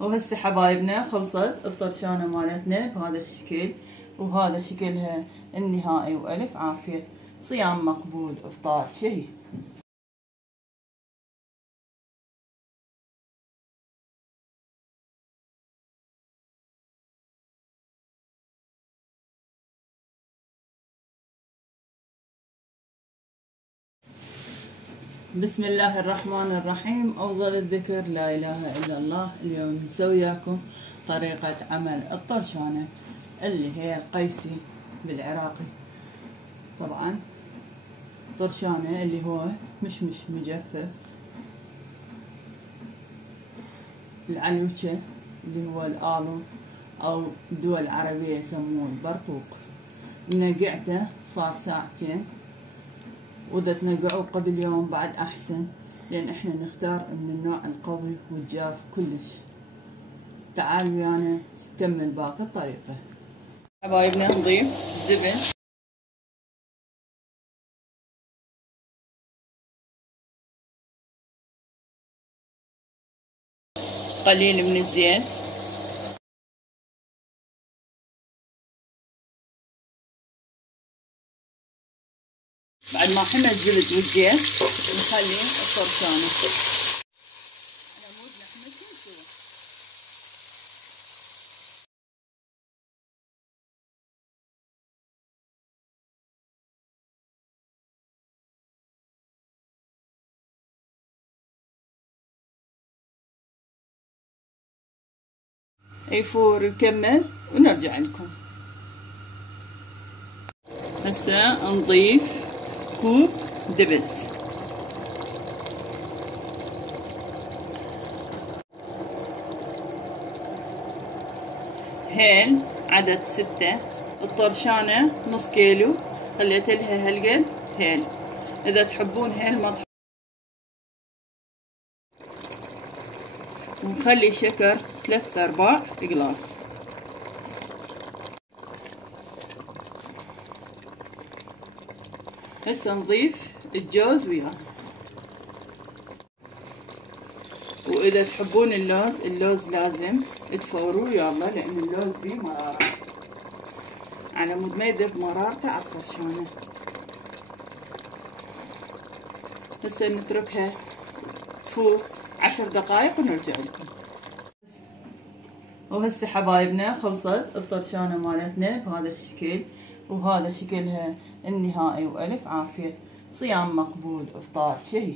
وهسه حبايبنا خلصت الطرشانة مالتنا بهذا الشكل، وهذا شكلها النهائي، وألف عافية. صيام مقبول، إفطار شهي. بسم الله الرحمن الرحيم. أفضل الذكر لا إله إلا الله. اليوم نسوي وياكم طريقة عمل الطرشانة اللي هي القيسي بالعراقي. طبعا طرشانة اللي هو مشمش مجفف، العنوشة اللي هو الآلو أو الدول العربية يسموه البرقوق. نقعته صار ساعتين، وإذا تنقعوه قبل يوم بعد أحسن، لأن إحنا نختار من النوع القوي والجاف كلش. تعالوا ويانا نكمل باقي الطريقة. حبايبنا نضيف زبن، قليل من الزيت، بعد ما حمى الزبد والزيت نخلي الطرشانة على مود لحمة تنسوى. يفور يكمل ونرجع لكم. هسه نضيف كوب دبس، هيل عدد 6. الطرشانة نص كيلو، خليت لها هالقد هيل. إذا تحبون هيل ما ونخلي شكر 3/4 قلاص. هسه نضيف الجوز وياه، وإذا تحبون اللوز لازم تفوروه يلا، لأن اللوز بيه مرارة، على مود ما يذب مرارته على الطرشانة. هسه نتركها تفور 10 دقايق ونرجع لكم. وهسه حبايبنا خلصت الطرشانة مالتنا بهذا الشكل، وهذا شكلها النهائي، وألف عافية. صيام مقبول، إفطار شهي.